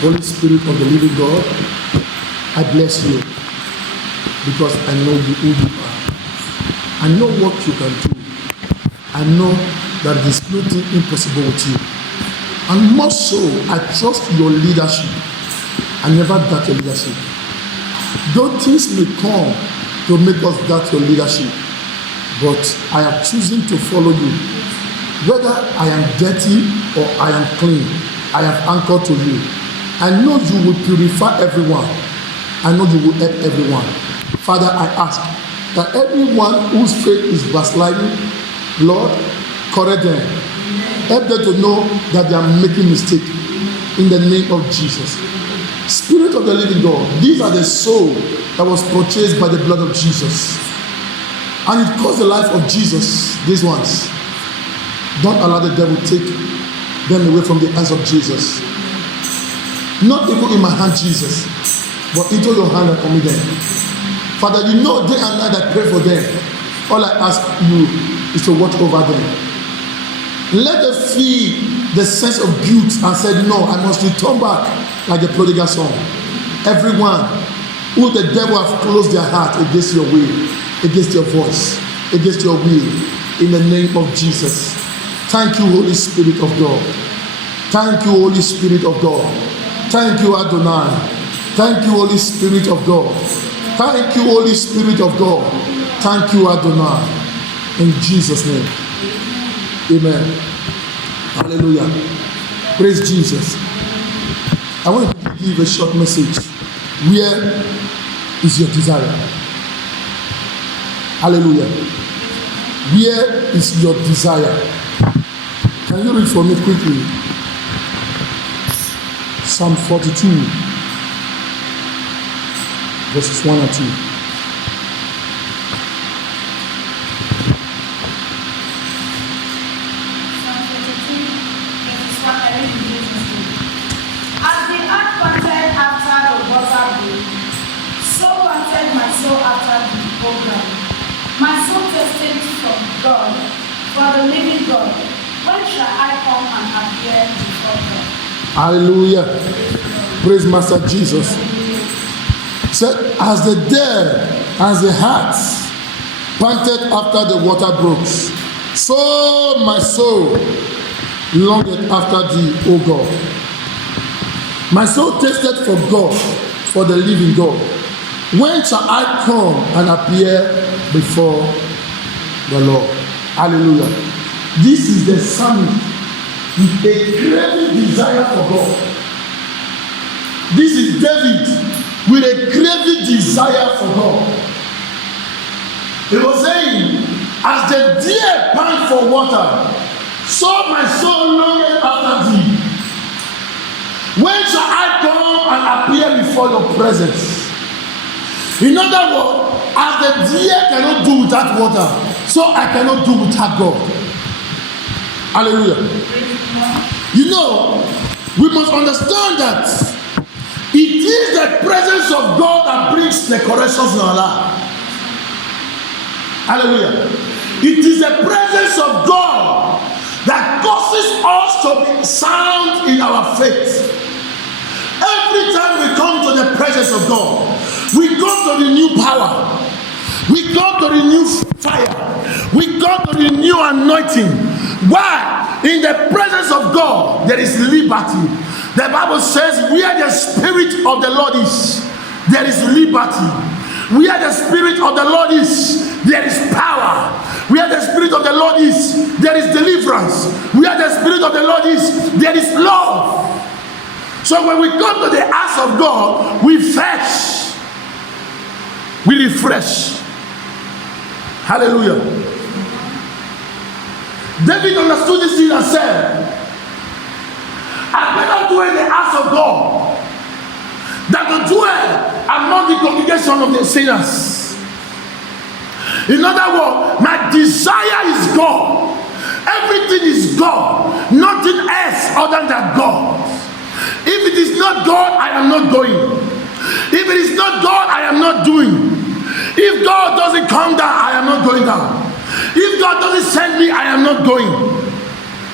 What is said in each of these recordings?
Holy Spirit of the living God, I bless you because I know you who you are. I know what you can do. I know that there is nothing impossible with you. And more so, I trust your leadership. I never doubt your leadership. Though things may come to make us doubt your leadership, but I am choosing to follow you. Whether I am dirty or I am clean, I am anchored to you. I know you will purify everyone. I know you will help everyone. Father, I ask that everyone whose faith is backsliding, Lord, correct them. Help them to know that they are making mistakes in the name of Jesus. Spirit of the living God, these are the soul that was purchased by the blood of Jesus. And it cost the life of Jesus, these ones. Don't allow the devil take them away from the hands of Jesus. Not even in my hand, Jesus, but into your hand I commit them. Father, you know day and night I pray for them. All I ask you is to watch over them. Let them feel the sense of guilt and say, no, I must return back like the prodigal son. Everyone who the devil have closed their heart against your will, against your voice, against your will, in the name of Jesus. Thank you, Holy Spirit of God. Thank you, Holy Spirit of God. Thank you, Adonai. Thank you, Holy Spirit of God. Thank you, Holy Spirit of God. Thank you, Adonai. In Jesus' name. Amen. Hallelujah. Praise Jesus. I want to give a short message. Where is your desire? Hallelujah. Where is your desire? Can you read for me quickly? Psalm 42, verses 1 and 2. As the earth panted after the water brook, so panted my soul after thee, O God. My soul thirsted from God, for the living God. When shall I come and appear before God? Hallelujah. Praise Master Jesus. Said, as the dead, as the hearts panted after the water brooks, so my soul longed after thee, O God. My soul tasted for God, for the living God. When shall I come and appear before the Lord? Hallelujah. This is the psalmist with a craving desire for God. This is David with a craving desire for God. He was saying, as the deer pant for water, so my soul longeth after thee. When shall I come and appear before your presence? In other words, as the deer cannot do without water, so I cannot do without God. Hallelujah. You know, we must understand that it is the presence of God that brings the corrections in our life. Hallelujah. It is the presence of God that causes us to be sound in our faith. Every time we come to the presence of God, we come to renew power, we come to renew fire, we come to renew anointing. Why? In the presence of God there is liberty. The Bible says where the Spirit of the Lord is, there is liberty. Where the Spirit of the Lord is, there is power. Where the Spirit of the Lord is, there is deliverance. Where the Spirit of the Lord is, there is love. So when we come to the house of God, we fetch, we refresh. Hallelujah. David understood this thing and said, I better dwell in the house of God than to dwell among the congregation of the sinners. In other words, my desire is God. Everything is God. Nothing else other than God. If it is not God, I am not going. If it is not God, I am not doing. If God doesn't come down, I am not going down. If God doesn't send me, I am not going.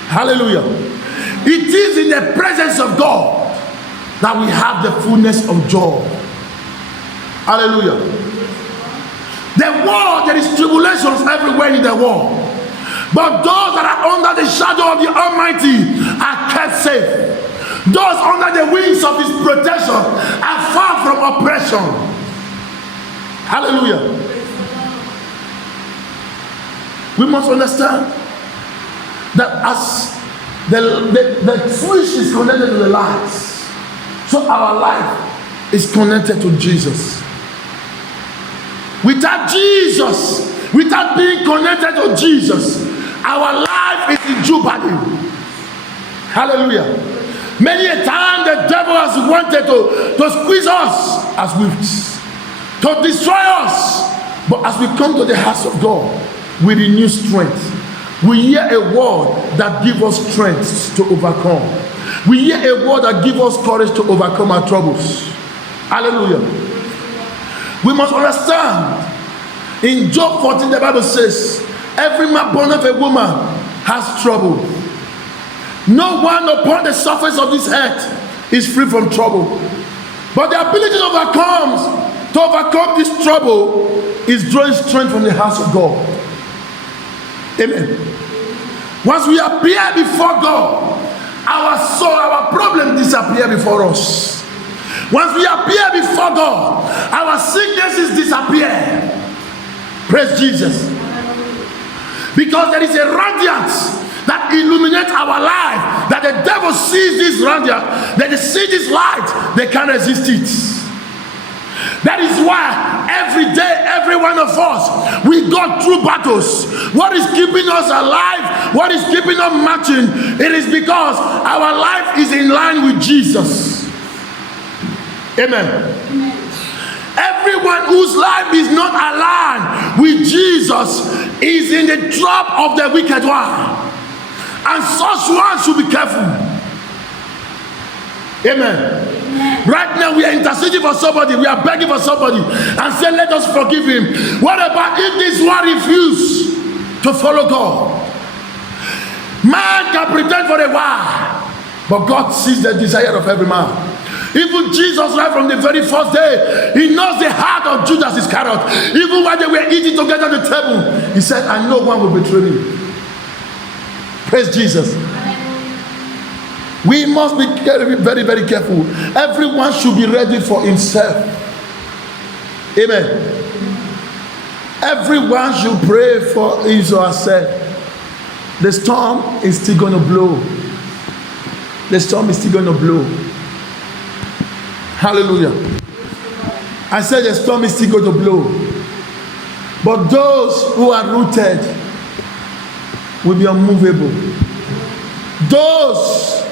Hallelujah. It is in the presence of God that we have the fullness of joy. Hallelujah. The world, there is tribulations everywhere in the world. But those that are under the shadow of the Almighty are kept safe. Those under the wings of His protection are far from oppression. Hallelujah. We must understand that as the switch is connected to the lights, so our life is connected to Jesus. Without Jesus, without being connected to Jesus, our life is in jeopardy. Hallelujah. Many a time the devil has wanted to squeeze us as whips, to destroy us. But as we come to the house of God, we renew strength. We hear a word that gives us strength to overcome. We hear a word that gives us courage to overcome our troubles. Hallelujah. We must understand. In Job 14, the Bible says, every man born of a woman has trouble. No one upon the surface of this earth is free from trouble. But the ability to overcome this trouble is drawing strength from the house of God. Amen. Once we appear before God, our soul, our problem disappear before us. Once we appear before God, our sicknesses disappear. Praise Jesus. Because there is a radiance that illuminates our life, that the devil sees this radiance, that they see this light, they can't resist it. That is why every day, every one of us, we go through battles. What is keeping us alive? What is keeping us marching? It is because our life is in line with Jesus. Amen. Everyone whose life is not aligned with Jesus is in the trap of the wicked one. And such one should be careful. Amen. Right now we are interceding for somebody, we are begging for somebody and say, let us forgive him. What about if this one refuses to follow God? Man can pretend for a while, but God sees the desire of every man. Even Jesus, right from the very first day, He knows the heart of Judas Iscariot. Even when they were eating together at the table, He said, I know one will betray me. Praise Jesus. We must be very, very, very careful. Everyone should be ready for himself. Amen. Everyone should pray for his or herself. The storm is still going to blow. The storm is still going to blow. Hallelujah. I said the storm is still going to blow. But those who are rooted will be unmovable. Those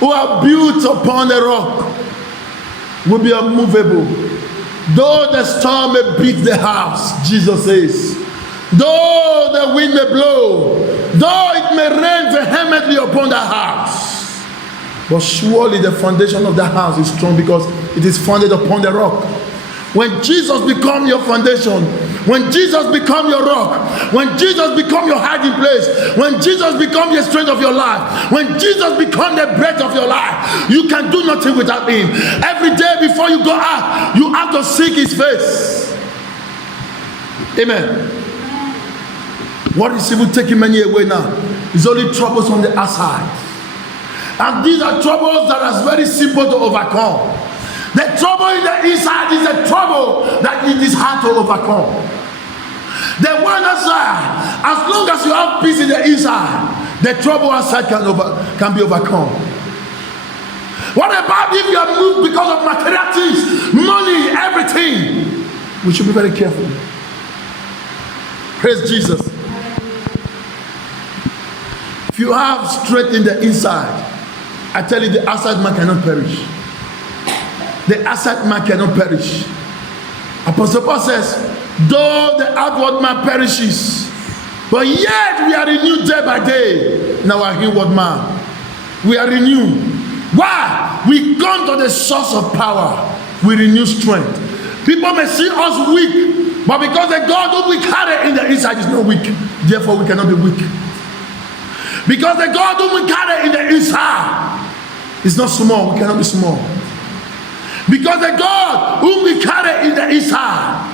who are built upon the rock will be unmovable. Though the storm may beat the house, Jesus says, though the wind may blow, though it may rain vehemently upon the house, but surely the foundation of the house is strong because it is founded upon the rock. When Jesus becomes your foundation, when Jesus becomes your rock, when Jesus becomes your hiding place, when Jesus becomes the strength of your life, when Jesus becomes the breath of your life, you can do nothing without Him. Every day before you go out, you have to seek His face. Amen. What is even taking many away now is only troubles on the outside. And these are troubles that are very simple to overcome. The trouble in the inside is a trouble that it is hard to overcome. The one outside, as long as you have peace in the inside, the trouble outside can be overcome. What about if you are moved because of material things, money, everything? We should be very careful. Praise Jesus. If you have strength in the inside, I tell you, the outside man cannot perish. The outside man cannot perish. Apostle Paul says, though the outward man perishes, but yet we are renewed day by day in our inward man. We are renewed. Why? We come to the source of power. We renew strength. People may see us weak, but because the God who we carry in the inside is not weak, therefore we cannot be weak. Because the God whom we carry in the inside is not small, we cannot be small. Because the God whom we carry in the inside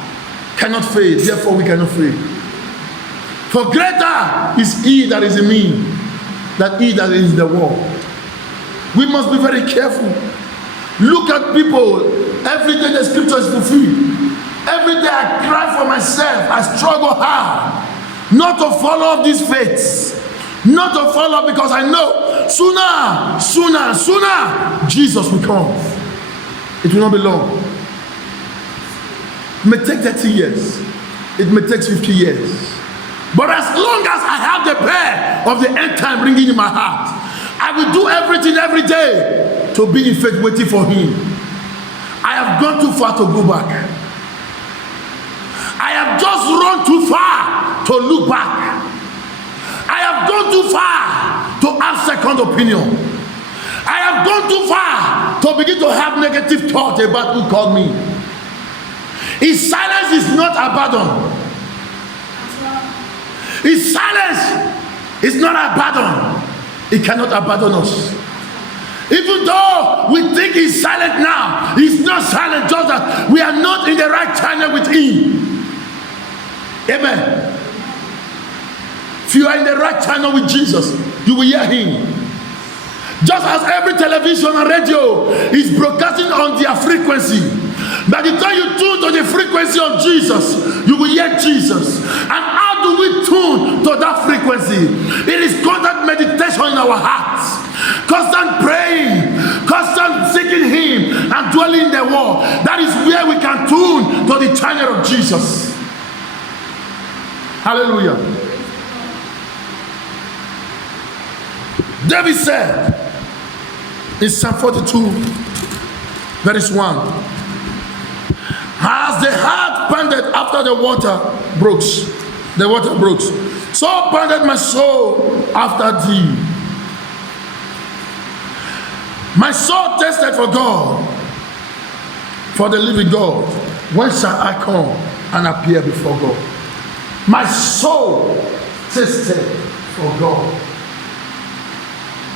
cannot fail. Therefore, we cannot fail. For greater is he that is in me than he that is in the world. We must be very careful. Look at people. Every day the scripture is fulfilled. Every day I cry for myself. I struggle hard not to follow these faiths. Not to follow, because I know sooner Jesus will come. It will not be long. It may take 30 years. It may take 50 years. But as long as I have the prayer of the end time ringing in my heart, I will do everything every day to be in faith waiting for him. I have gone too far to go back. I have just run too far to look back. I have gone too far to have second opinion. I have gone too far to begin to have negative thoughts about who called me. His silence is not abandon. His silence is not abandon. He cannot abandon us. Even though we think he's silent now, he's not silent, just that we are not in the right channel with him. Amen. If you are in the right channel with Jesus, you will hear him. Just as every television and radio is broadcasting on their frequency, by the time you tune to the frequency of Jesus, you will hear Jesus. And how do we tune to that frequency? It is constant meditation in our hearts, constant praying, constant seeking him, and dwelling in the word. That is where we can tune to the channel of Jesus. Hallelujah. David said in Psalm 42, verse 1, as the heart panted after the water brooks, so panted my soul after thee. My soul tested for God, for the living God. When shall I come and appear before God? My soul tested for God.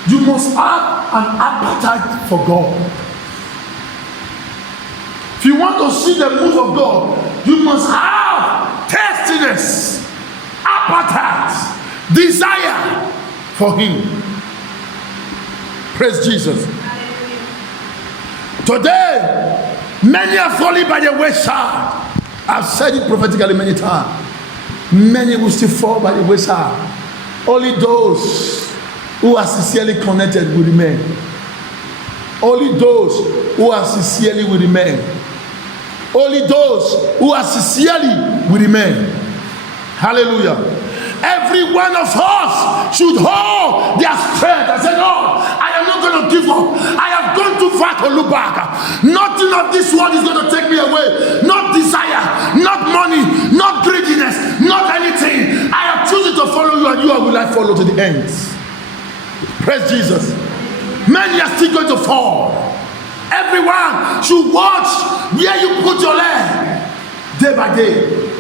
You must have an appetite for God. If you want to see the move of God, you must have thirstiness, appetite, desire for him. Praise Jesus. Today, many are falling by the wayside. I've said it prophetically many times. Many will still fall by the wayside. Only those who are sincerely connected will remain. Only those who are sincerely will remain. Only those who are sincerely will remain. Hallelujah. Every one of us should hold their strength and say, no, I am not going to give up. I have gone too far to look back. Nothing of this world is going to take me away. Not desire, not money, not greediness, not anything. I have chosen to follow you, and you will I follow to the end. Praise Jesus. Many are still going to fall. Everyone should watch where you put your leg day by day.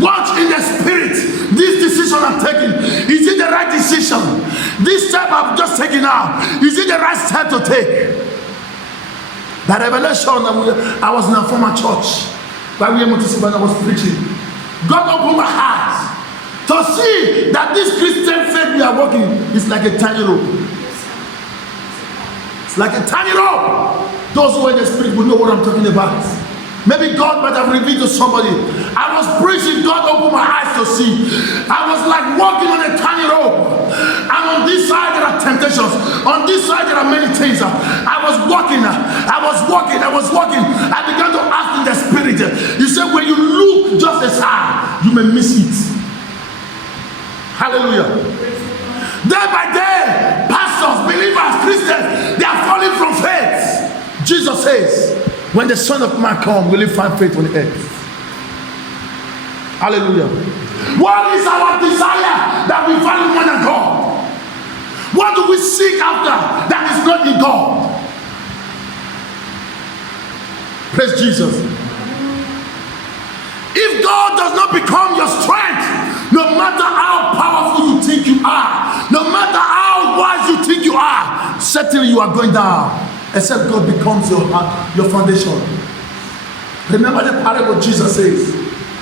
Watch in the spirit. This decision I'm taking, is it the right decision? This step I've just taken now, is it the right step to take? That revelation, I was in a former church by William Motisi when I was preaching. God opened my heart to see that this Christian faith we are walking is like a tiny rope. It's like a tiny rope. Those who are in the spirit will know what I'm talking about. Maybe God might have revealed to somebody. I was preaching, God opened my eyes to see. I was like walking on a tiny rope. And on this side there are temptations. On this side there are many things. I was walking. I began to ask in the spirit. You said when you look just aside, you may miss it. Hallelujah. Day by day, pastors, believers, Christians, they are falling from faith. Jesus says, when the Son of Man comes, will he find faith on the earth? Hallelujah. What is our desire that we value more than God? What do we seek after that is not in God? Praise Jesus. If God does not become your strength, no matter how powerful you think you are, no matter how wise you think you are, certainly you are going down. except God becomes your foundation. Remember the parable Jesus says,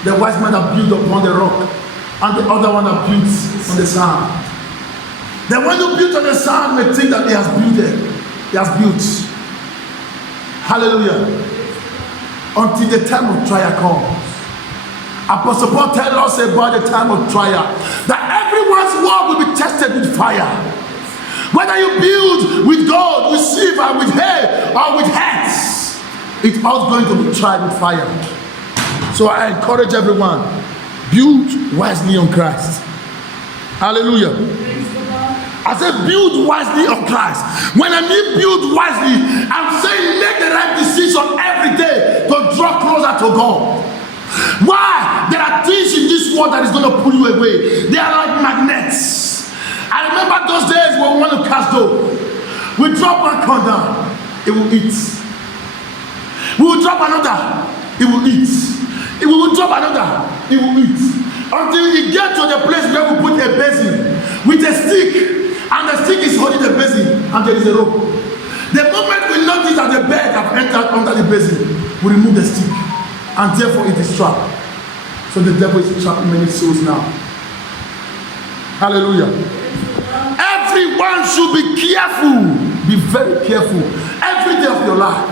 the wise man that built upon the rock, and the other one that builds on the sand. The one who built on the sand may think that he has built it. He has built. Hallelujah. Until the time of trial comes. Apostle Paul tells us about the time of trial, that everyone's work will be tested with fire. Whether you build with gold, with silver, with hay, or with heads, it's all going to be tried with fire. So I encourage everyone, build wisely on Christ. Hallelujah. I said build wisely on Christ. When I mean build wisely, I'm saying make the right decision every day to draw closer to God. Why? There are things in this world that is going to pull you away. They are like magnets. I remember those days when we want to cast dough. We drop one corn down, it will eat. We will drop another, it will eat. We will drop another, it will eat. Until we get to the place where we put a basin with a stick, and the stick is holding the basin, and there is a rope. The moment we notice that the bird have entered under the basin, we remove the stick, and therefore it is trapped. So the devil is trapping many souls now. Hallelujah. Everyone should be careful. Be very careful every day of your life.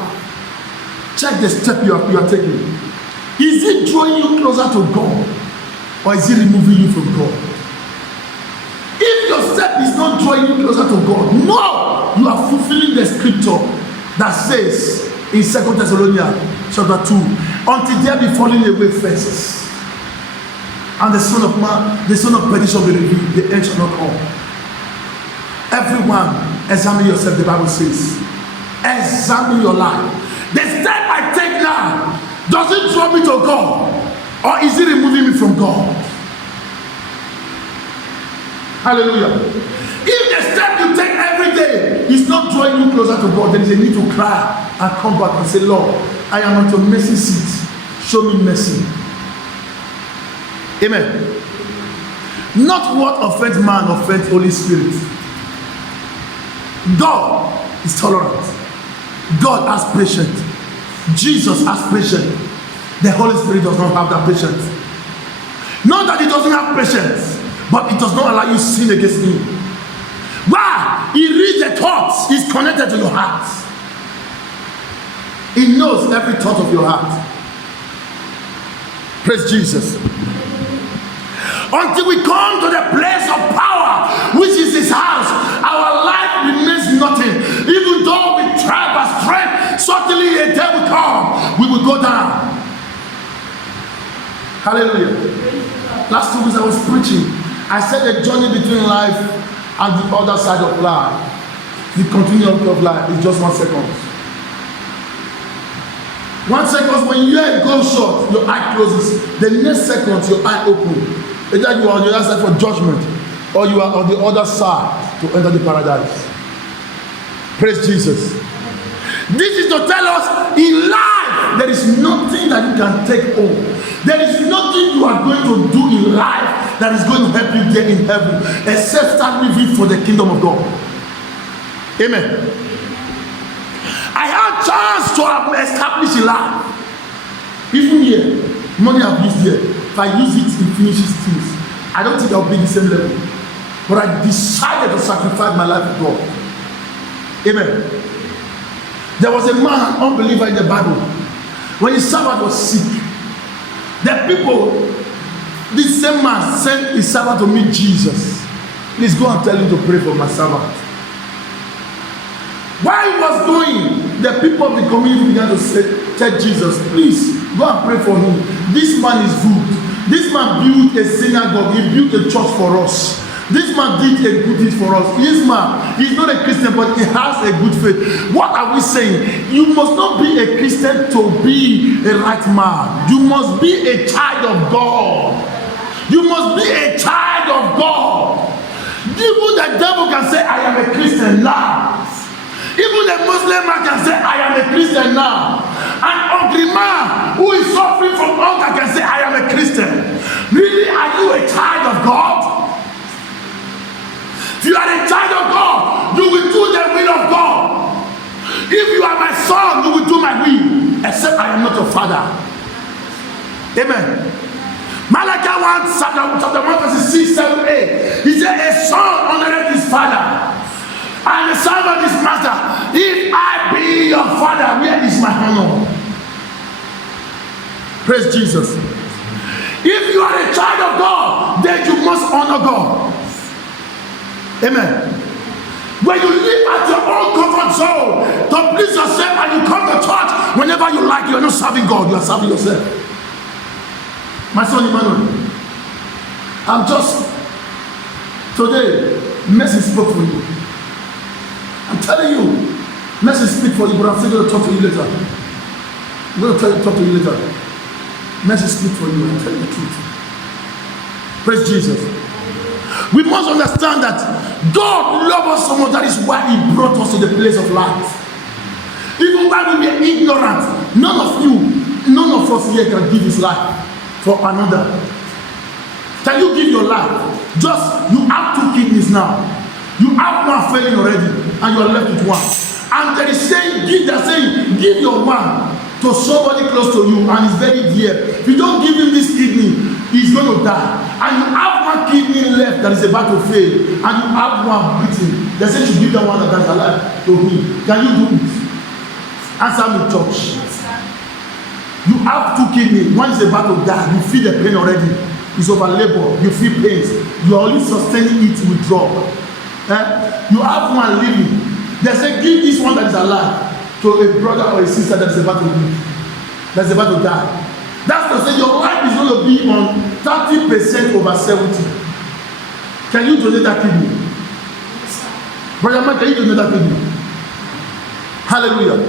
Check the step you are taking. Is it drawing you closer to God, or is it removing you from God? If your step is not drawing you closer to God, no, you are fulfilling the scripture that says in 2 Thessalonians chapter 2, until there be falling away first, and the son of man, the son of perdition will reveal, the end shall not come. Everyone, examine yourself, the Bible says. Examine your life. The step I take now, does it draw me to God, or is it removing me from God? Hallelujah. If the step you take every day is not drawing you closer to God, there is a need to cry and come back and say, Lord, I am at your mercy seat. Show me mercy. Amen. Not what offends man offends Holy Spirit. God is tolerant. God has patience. Jesus has patience. The Holy Spirit does not have that patience. Not that he doesn't have patience, but it does not allow you to sin against him. Why? He reads the thoughts. He's connected to your heart. He knows every thought of your heart. Praise Jesus. Until we come to the place of power, which is his house, our life remains nothing. Even though we try by strength, certainly a day will come, we will go down. Hallelujah. Last 2 weeks I was preaching. I said the journey between life and the other side of life, the continuity of life, is just 1 second. 1 second, when you hear a gunshot, your eye closes. The next second, your eye opens. Either you are on the other side for judgment, or you are on the other side to enter the paradise. Praise Jesus. This is to tell us, in life, there is nothing that you can take home. There is nothing you are going to do in life that is going to help you get in heaven, except start living for the kingdom of God. Amen. I had a chance to establish a life. Even here, money I've used here, if I use it, it finishes things. I don't think I'll be the same level. But I decided to sacrifice my life to God. Amen. There was a man, an unbeliever in the Bible. When his servant was sick, the people, this same man sent his servant to meet Jesus. Please go and tell him to pray for my servant. While he was going, the people of the community began to say, tell Jesus, please go and pray for him. This man is good. This man built a synagogue. He built a church for us. This man did a good deed for us. This man, he's not a Christian, but he has a good faith. What are we saying? You must not be a Christian to be a right man. You must be a child of God. You must be a child of God. Even the devil can say, I am a Christian now. Even the Muslim man can say, I am a Christian now. An hungry man who is suffering from hunger can say, I am a Christian. Really, are you a child of God? If you are a child of God, you will do the will of God. If you are my son, you will do my will, except I am not your father. Amen. Malachi 1, chapter 1, verses 6, 7, 8. He said, a son honoreth his father, and the servant his master. If I be your father, where is my honor? Praise Jesus. If you are a child of God, then you must honor God. Amen. When you live at your own comfort zone to please yourself and you come to church whenever you like, you are not serving God, you are serving yourself. My son Emmanuel, I'm just today, mercy spoke for you. I'm telling you, mercy speak for you, but I'm still going to talk to you later. I'm going to talk to you later. Mercy speak for you, I'm telling you the truth. Praise Jesus. We must understand that God loves us so much. That is why He brought us to the place of light. Even while we were ignorant, none of us here can give His life for another. Can you give your life? Just, you have 2 kidneys now. You have one failing already, and you are left with one. And they're saying, give your one to somebody close to you, and it's very dear. If you don't give him this kidney, he's going to die. And you have one kidney left that is about to fail, and you have one breathing. They say you give that one that is alive to him. Can you do it? Answer me, church. You have 2 kidneys. One is about to die. You feel the pain already. It's over labor. You feel pains. You are only sustaining it with drop. You have one living. They say give this one that is alive to a brother or a sister that is about to live, that's about to die. That's to say your life is going to be on 30% over 70. Can you donate that kidney? Brother man, can you donate that kidney? Hallelujah.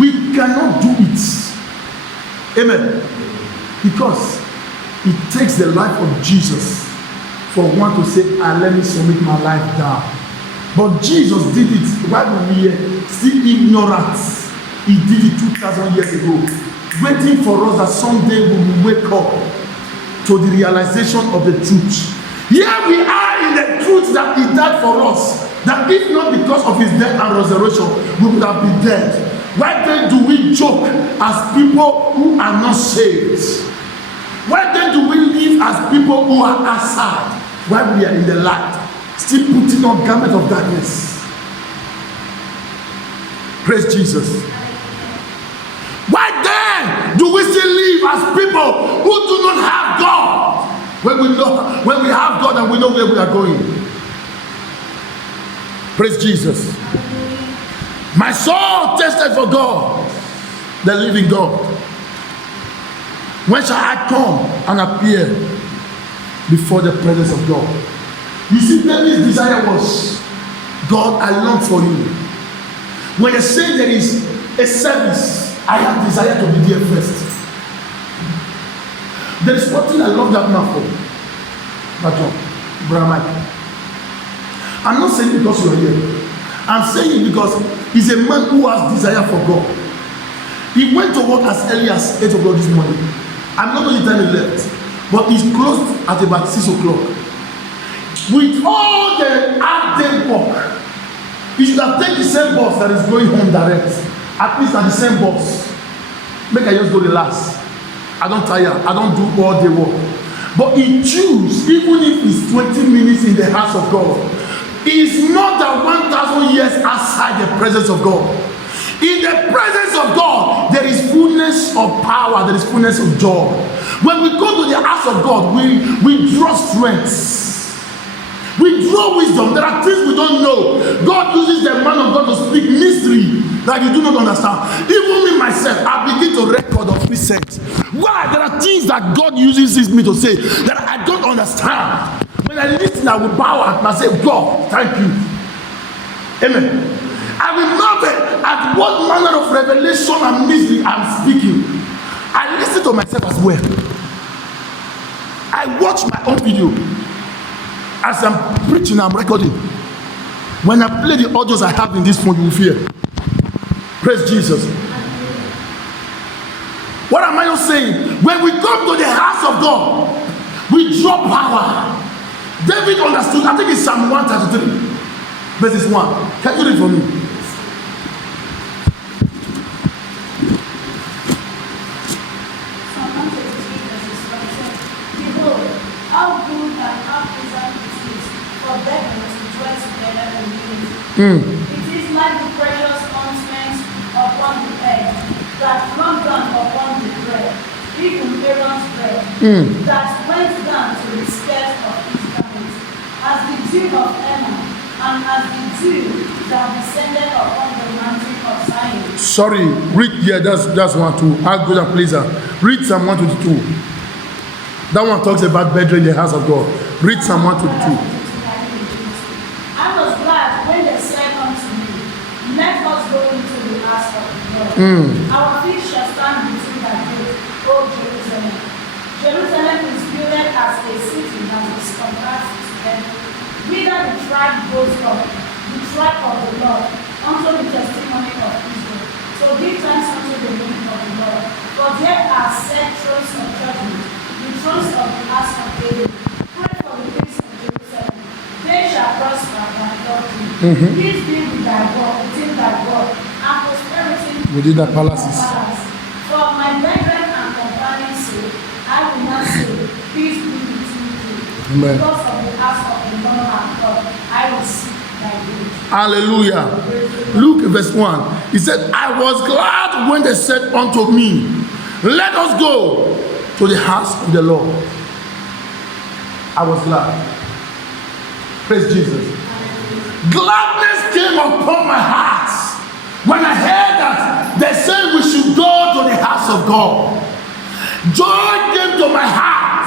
We cannot do it. Amen. Because it takes the life of Jesus for one to say, let me submit my life down. But Jesus did it while we were still ignorant. He did it 2,000 years ago, waiting for us that someday we will wake up to the realization of the truth. Here we are in the truth that He died for us, that if not because of His death and resurrection, we would have been dead. Why then do we joke as people who are not saved? Why then do we live as people who are outside while we are in the light, still putting on garment of darkness? Praise Jesus. Why then do we still live as people who do not have God when we have God and we know where we are going? Praise Jesus. My soul tested for God, the living God. When shall I come and appear before the presence of God? You see, David's desire was, God, I long for you. When you say there is a service, I have desire to be there first. There is one thing I love that man for. But Brother Mike, I'm not saying because you are here. I'm saying it because he's a man who has desire for God. He went to work as early as 8 o'clock this morning. I'm not going to tell he left, but he's closed at about 6 o'clock. With all the hard day work, he should have taken the same bus that is going home direct. At least at the same bus. Make I just go relax. I don't tire. I don't do all day work. But he choose, even if it's 20 minutes in the house of God, is more than 1,000 years outside the presence of God. In the presence of God, there is fullness of power, there is fullness of joy. When we go to the house of God, we draw strength. We draw wisdom. There are things we don't know. God uses the man of God to speak mystery that you do not understand. Even me myself, I begin to record of research. Why? There are things that God uses me to say that I don't understand. When I listen, I will bow and I say, God, thank you. Amen. I will marvel at what manner of revelation and mystery I'm speaking. I listen to myself as well. I watch my own video. As I'm preaching, I'm recording. When I play the audios I have in this phone, you will hear. Praise Jesus. What am I not saying? When we come to the house of God, we draw power. David understood, I think it's Psalm 133, verses 1. Can you read for me? It is like the precious ointment upon the head that flowed down upon the bread, even Aaron's bread, that went down to the skirt of his garment, as the dew of Hermon, and as the dew that descended upon the mountain of Zion. Sorry, read here, that's 1, 2. I'll go down, please. Read Psalm 122. That one talks about better in the house of God. Read Psalm 122. I was glad when they said unto me, let us go into the house of the Lord. Our feet shall stand between thy gates, O Jerusalem. Jerusalem is built as a city that is compact together. Whither the tribe goes up, the tribe of the Lord, unto the testimony of Israel. So give thanks unto the name of the Lord. For there are set thrones of judgment, the thrones of the house of David. Pray for the kings of Jerusalem. They shall prosper by doctrine. Peace be with thy word, within thy word, and prosperity within thy palaces. For my brethren and companions' sake, I will not say, peace be with you. Amen. Because of the house of the Lord our God, I will seek thy good. Hallelujah. Luke verse 1. He said, I was glad when they said unto me, let us go to the house of the Lord. I was glad. Praise Jesus. Gladness came upon my heart when I heard that they said we should go to the house of God. Joy came to my heart.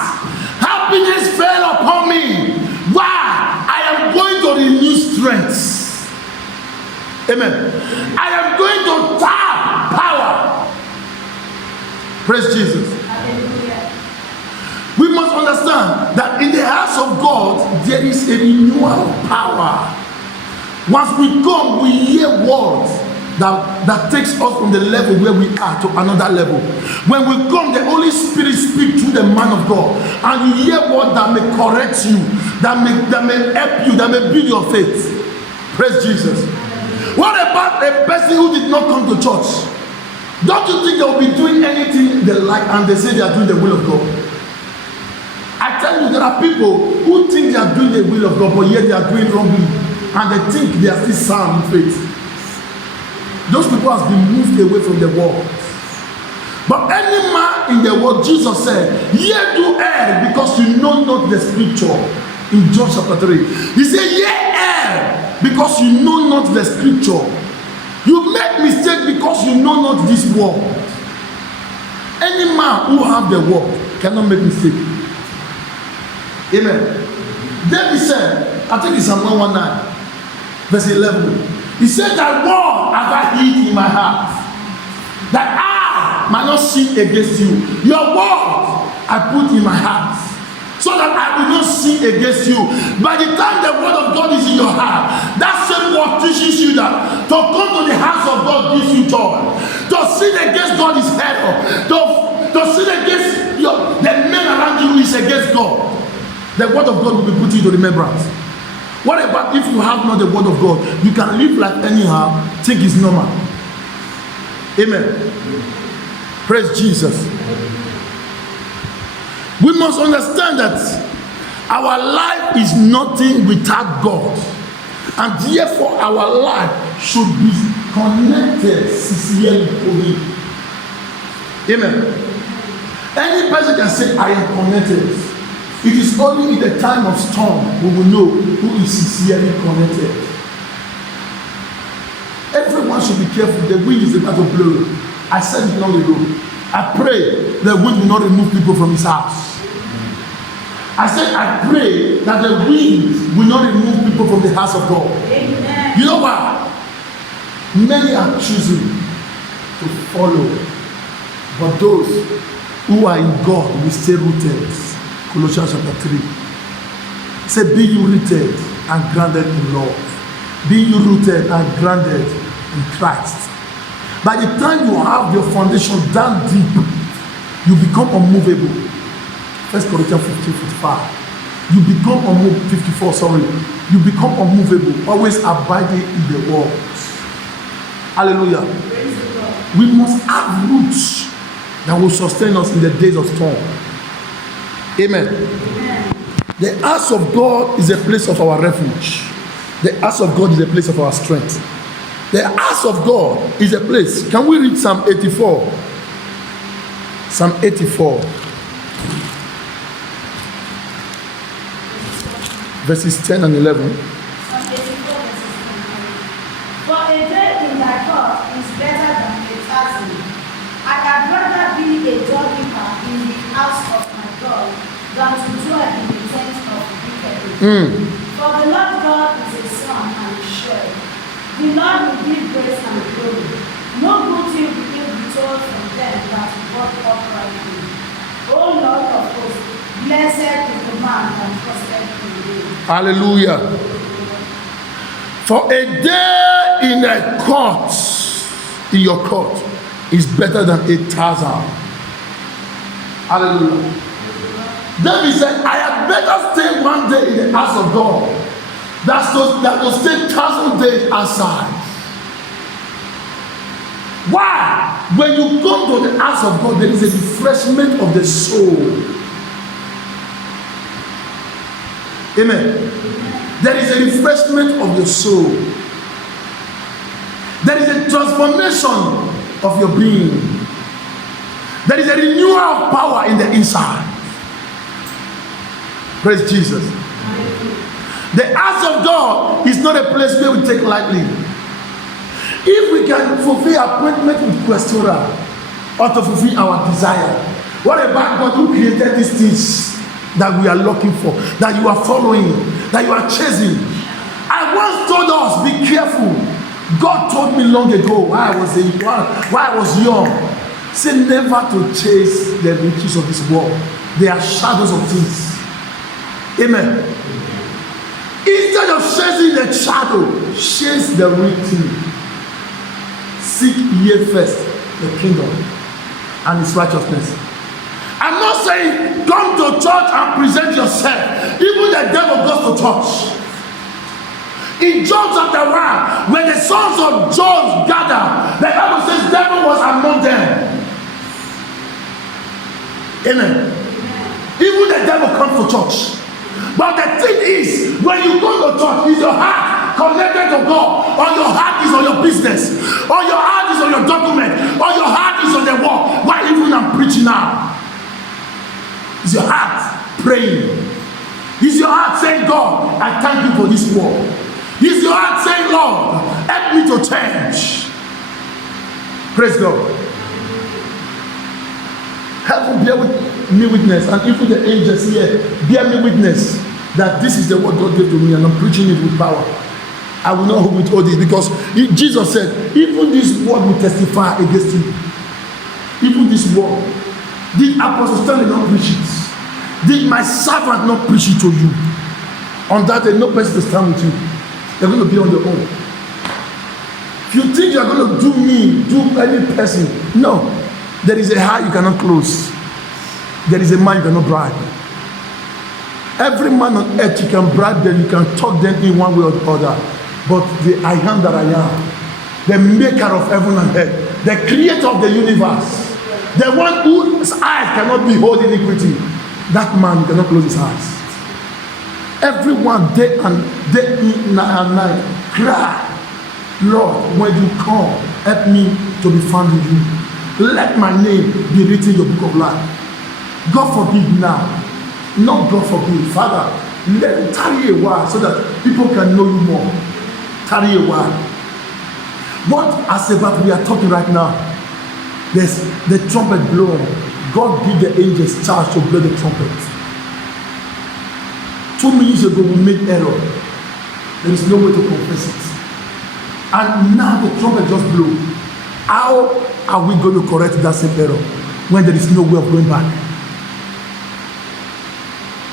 Happiness fell upon me. Why? I am going to renew strength. Amen. I am going to tap power. Praise Jesus. Hallelujah. We must understand that in the house of God, there is a renewal of power. Once we come, we hear words that takes us from the level where we are to another level. When we come, the Holy Spirit speaks to the man of God, and you hear words that may correct you, that may help you, that may build your faith. Praise Jesus. What about a person who did not come to church? Don't you think they will be doing anything they like and they say they are doing the will of God? I tell you, there are people who think they are doing the will of God, but yet they are doing wrongly, and they think they are still sound in faith. Those people have been moved away from the world. But any man in the world, Jesus said, ye do err because you know not the scripture. In John chapter 3, he said, ye err because you know not the scripture. You make mistake because you know not this word. Any man who have the word cannot make mistake. Amen. David said, I think it's Psalm 119, verse 11. He said, that word have I hid in my heart, that I might not sin against you. Your word I put in my heart, so that I will not sin against you. By the time the word of God is in your heart, that same word teaches you that to come to the house of God gives you joy. To sin against God is hell. To sin against the men around you is against God. The word of God will be put into remembrance. What about if you have not the word of God? You can live like anyhow, think it's normal. Amen. Praise Jesus. We must understand that our life is nothing without God, and therefore our life should be connected sincerely to Him. Amen. Any person can say, I am connected. It is only in the time of storm we will know who is sincerely connected. Everyone should be careful. The wind is about to blow. I said it long ago. I pray the wind will not remove people from his house. I said I pray that the wind will not remove people from the house of God. Amen. You know why? Many are choosing to follow, but those who are in God will stay rooted. Colossians chapter 3. It said, be you rooted and grounded in love. Be you rooted and grounded in Christ. By the time you have your foundation down deep, you become unmovable. 1 Corinthians 15:55. You become unmovable. 54, sorry. You become unmovable, always abiding in the word. Hallelujah. We must have roots that will sustain us in the days of storm. Amen. The house of God is a place of our refuge. The house of God is a place of our strength. The house of God is a place. Can we read Psalm 84? Psalm 84. Verses 10 and 11. For a day in thy court is better than 1,000. I had rather be a doorkeeper in the house of my God than to dwell in the tent of the wicked. For the Lord God is a sun and a shield. The Lord will give grace and glory. No good thing will be told from them that walk uprightly. O Lord of hosts, blessed is the man that trusted in you. Hallelujah. For a day in a court, in your court, is better than 1,000. Hallelujah. David said, I had better stay one day in the house of God than to stay 1,000 days outside. Why? When you come to the house of God, there is a refreshment of the soul. Amen. There is a refreshment of your soul. There is a transformation of your being. There is a renewal of power in the inside. Praise Jesus. The house of God is not a place where we take lightly. If we can fulfill appointment with Questora or to fulfill our desire, what about God who created these things that we are looking for, that you are following, that you are chasing? I once told us, be careful. God told me long ago while I was young, say never to chase the riches of this world. They are shadows of things. Amen. Instead of chasing the shadow, chase the real thing. Seek ye first the kingdom and its righteousness. I'm not saying come to church and present yourself. Even the devil goes to church. In Job chapter 1, when the sons of Job gathered, the Bible says the devil was among them. Amen. Even the devil comes to church. But the thing is, when you go to church, is your heart connected to God, or your heart is on your business, or your heart is on your document, or your heart is on the wall? Why even I'm preaching now? Is your heart praying? Is your heart saying, God, I thank you for this word? Is your heart saying, Lord, help me to change? Praise God. Heaven bear with me witness, and even the angels here bear me witness that this is the word God gave to me, and I'm preaching it with power. I will not withhold this, because Jesus said, even this word will testify against you. Even this word. Did Apostle Stanley not preach it? Did my servant not preach it to you? On that day, no person to stand with you. You're going to be on your own. If you think you're going to do me, do any person, no. There is a heart you cannot close. There is a man you cannot bribe. Every man on earth you can bribe them, you can talk them in one way or the other. But the I am that I am, the maker of heaven and earth, the creator of the universe, the one whose eyes cannot behold iniquity, that man cannot close his eyes. Everyone day and night cry, Lord, when you come, help me to be found in you. Let my name be written in your book of life. God forbid now, not God forbid, Father, let me tarry a while so that people can know you more. Tarry a while. What as about we are talking right now? There's the trumpet blown. God gave the angels charge to blow the trumpet. 2 minutes ago we made error. There is no way to confess it. And now the trumpet just blew. How are we going to correct that same error when there is no way of going back?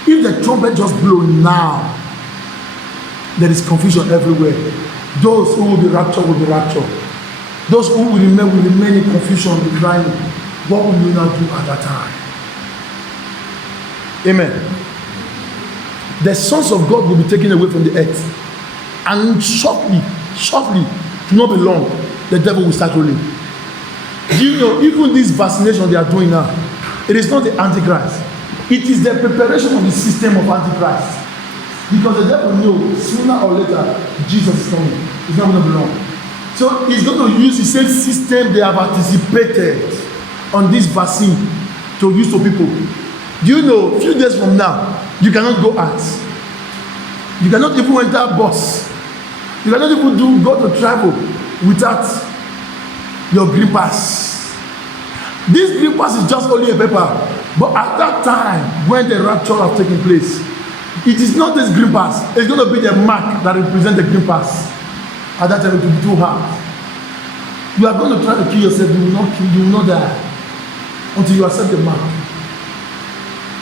If the trumpet just blew now, there is confusion everywhere. Those who will be raptured will be raptured. Those who will remain in confusion, will be crying. What will you now do at that time? Amen. The sons of God will be taken away from the earth. And shortly, not be long, the devil will start ruling. Do you know, even this vaccination they are doing now, it is not the Antichrist. It is the preparation of the system of Antichrist. Because the devil knows sooner or later Jesus is coming. He's not going to be long. So he's going to use the same system they have anticipated on this vaccine to use to people. Do you know, a few days from now, you cannot go out. You cannot even enter a bus. You cannot even go to travel without your green pass. This green pass is just only a paper. But at that time, when the rapture has taken place, it is not this green pass. It's going to be the mark that represents the green pass. At that time, it will be too hard. You are going to try to kill yourself. You will not die until you accept the mark.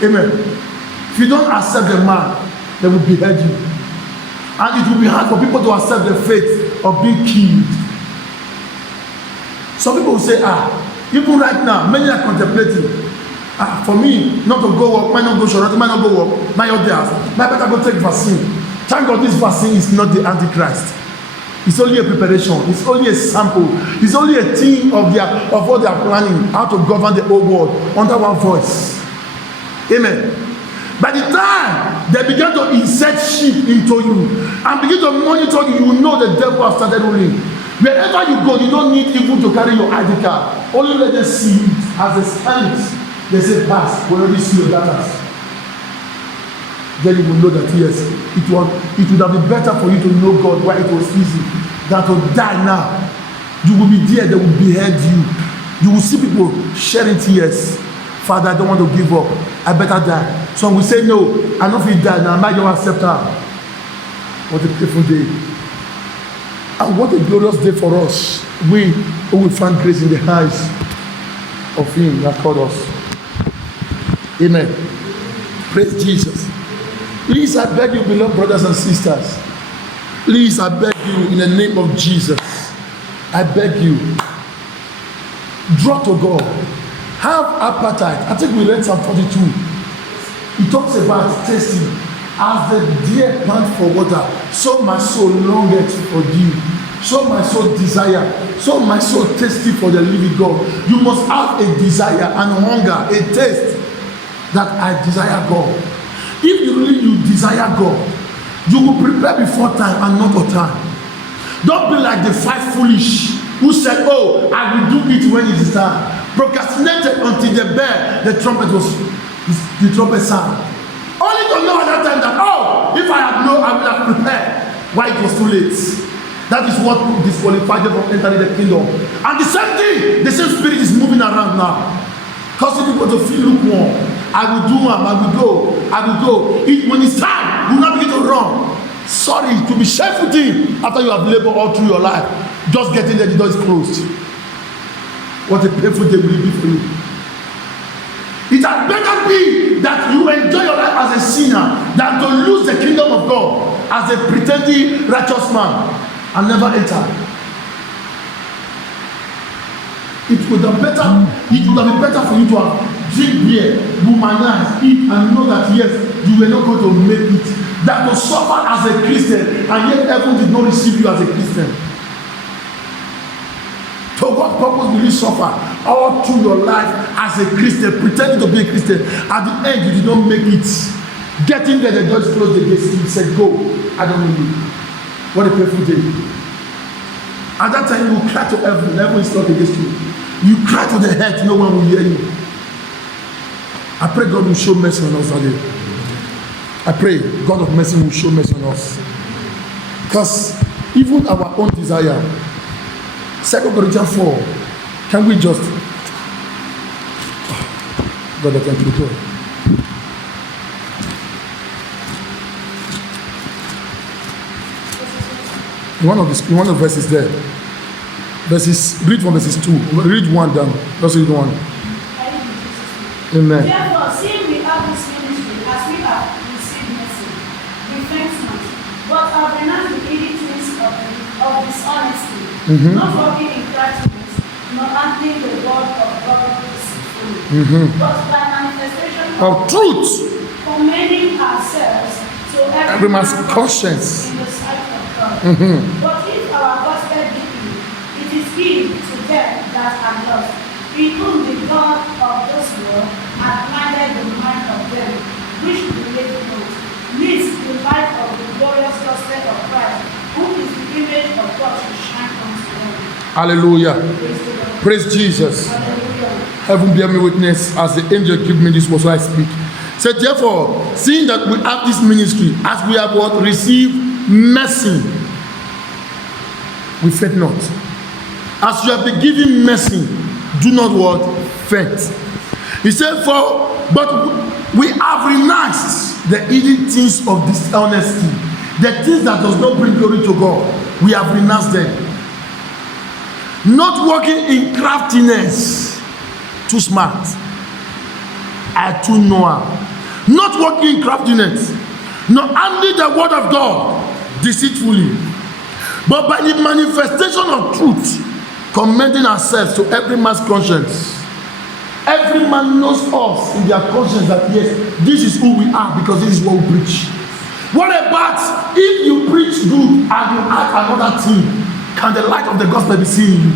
Amen. If you don't accept the mark, they will behead you. And it will be hard for people to accept the fate of being killed. Some people will say, even right now, many are contemplating. For me, not to go work, might not go short, might not go work, might not dance, might better go take vaccine. Thank God this vaccine is not the Antichrist. It's only a preparation. It's only a sample. It's only a thing of what they are planning, how to govern the whole world under one voice. Amen. By the time they begin to insert sheep into you and begin to monitor you, you know the devil has started ruling. Wherever you go, you don't need even to carry your ID card. Only let them see it as they scan it. They say, pass, we already see your data. Then you will know that yes, it would have been better for you to know God while it was easy than to die now. You will be there, they will behead you. You will see people shedding tears. Father, I don't want to give up. I better die. Some will say, no, I don't feel die now. I might not accept her. What a beautiful day. And what a glorious day for us. We who will find grace in the eyes of Him that called us. Amen. Praise Jesus. Please, I beg you, beloved brothers and sisters. Please, I beg you, in the name of Jesus. I beg you. Draw to God. Have appetite. I think we read Psalm 42. He talks about tasting. As the deer pant for water, so my soul longeth for thee. So my soul desire. So my soul thirsty for the living God. You must have a desire and hunger, a taste that I desire God. If you really desire God, you will prepare before time and not for time. Don't be like the five foolish who said, oh, I will do it when it is time. Procrastinated until the trumpet sound. Only to know at that time that, oh, if I had known, I would have prepared. Why it was too late. That is what disqualified them from entering the kingdom. And the same thing, the same spirit is moving around now. Causing people to feel lukewarm. I will do one, I will go. When it's time, you will not begin to run. Sorry, to be shameful thing after you have labored all through your life. Just getting there, the door is closed. What a painful day will it be for you. It had better be that you enjoy your life as a sinner than to lose the kingdom of God as a pretending righteous man and never enter. It would have been better for you to have drink beer, womanize, eat, and know that yes, you were not going to make it. Than to suffer as a Christian and yet heaven did not receive you as a Christian. To what purpose will you suffer all through your life as a Christian, pretending to be a Christian? At the end, you did not make it. Getting there, the judge closed the gates. He said, go. I don't know you. What a painful day. At that time, you will cry to heaven. Heaven is not against you. You cry to the head, no one will hear you. I pray God will show mercy on us today. I pray God of mercy will show mercy on us. Because even our own desire, 2 Corinthians 4, can we just God, I thank you, God. One of the verses there. Read from verses 2. Read 1 down. Just read 1. Amen. Therefore, seeing we have this ministry, as we have received mercy, we faint not, but have renounced the evil things of dishonesty, not walking in craftiness, nor handling the word of God deceitfully, but by manifestation of truth, commending ourselves to every man's conscience in the sight of God. But if our gospel be evil, it is evil to them that are lost, in whom the God of this world hath blinded the mind of them which believe not, lest the light of the glorious gospel of Christ, who is the image of God to shine unto them. Hallelujah. Praise the Lord. Praise Jesus. Hallelujah. Heaven bear me witness as the angel give me this word, so I speak. So therefore, seeing that we have this ministry, as we have what received mercy, we faint not. As you have been given mercy, do not what? Faint. He said, but we have renounced the hidden things of dishonesty, the things that does not bring glory to God. We have renounced them. Not working in craftiness, too smart. I too know her. Not working in craftiness, nor handling the word of God deceitfully, but by the manifestation of truth, commending ourselves to every man's conscience. Every man knows us in their conscience that yes, this is who we are because this is what we preach. What about if you preach good and you add another thing? Can the light of the gospel be seen in you?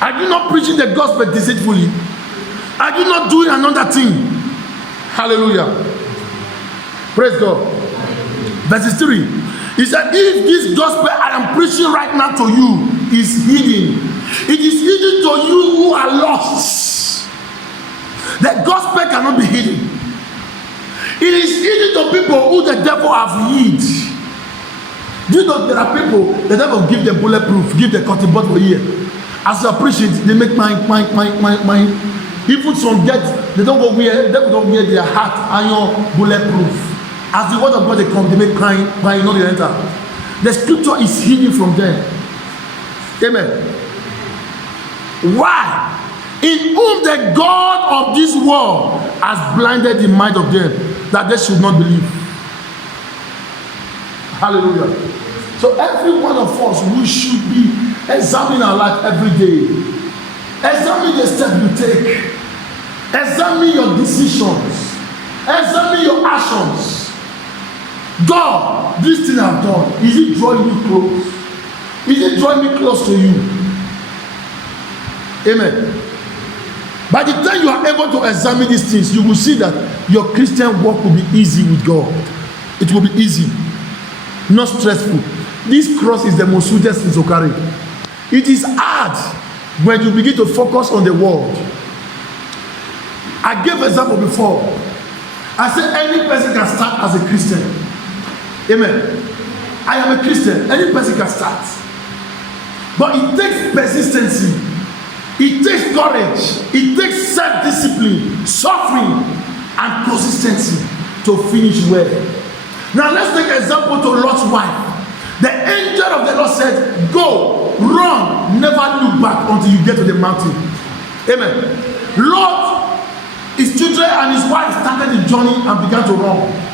Are you not preaching the gospel deceitfully? Are you not doing another thing? Hallelujah. Praise God. Verse 3. He said, if this gospel I am preaching right now to you is hidden, it is hidden to you who are lost. The gospel cannot be hidden. It is hidden to people who the devil have hid. Do you know there are people the devil give them bulletproof, give the cotton bud for a year. As you are preaching, they make mine. Even some get, they don't go wear their hat iron bulletproof. As the word of God they come, they make crying, not they enter. The scripture is hidden from them. Amen. Why? In whom the God of this world has blinded the mind of them that they should not believe. Hallelujah. So every one of us, we should be examining our life every day. Examine the steps you take. Examine your decisions. Examine your actions. God, this thing I've done, is it drawing you close? Is it drawing me close to you? Amen. By the time you are able to examine these things, you will see that your Christian walk will be easy with God. It will be easy, not stressful. This cross is the most sweetest thing to carry. It is hard when you begin to focus on the world. I gave an example before. I said any person can start as a Christian. Amen. I am a Christian. Any person can start. But it takes persistency. It takes courage. It takes self-discipline, suffering, and consistency to finish well. Now let's take an example to Lot's wife. The angel of the Lord said, go, run, never look back until you get to the mountain. Amen. Lot, his children and his wife started the journey and began to run.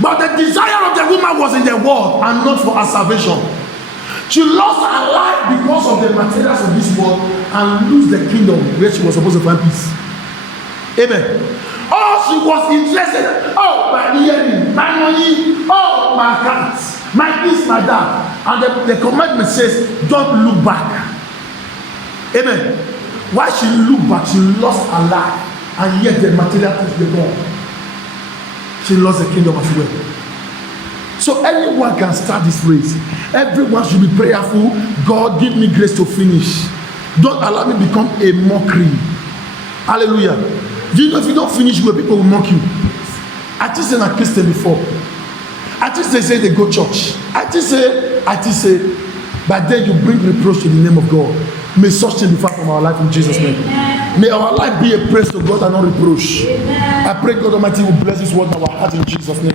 But the desire of the woman was in the world and not for her salvation. She lost her life because of the materials of this world and lose the kingdom where she was supposed to find peace. Amen. Oh, she was interested. Oh, my hearing, my money, oh, my cats, my this, my that. And the commandment says, don't look back. Amen. Why she looked back, she lost her life. And yet the material things were gone. She lost the kingdom as well. So anyone can start this race. Everyone should be prayerful. God, give me grace to finish. Don't allow me to become a mockery. Hallelujah. Do you know if you don't finish well, people will mock you? I just said I'm a Christian before. I just say they go church. I just say, but then you bring reproach to the name of God. May such thing be far from our life in Jesus' name. May our life be a praise to God and not reproach. I pray God Almighty will bless this word in our heart in Jesus' name.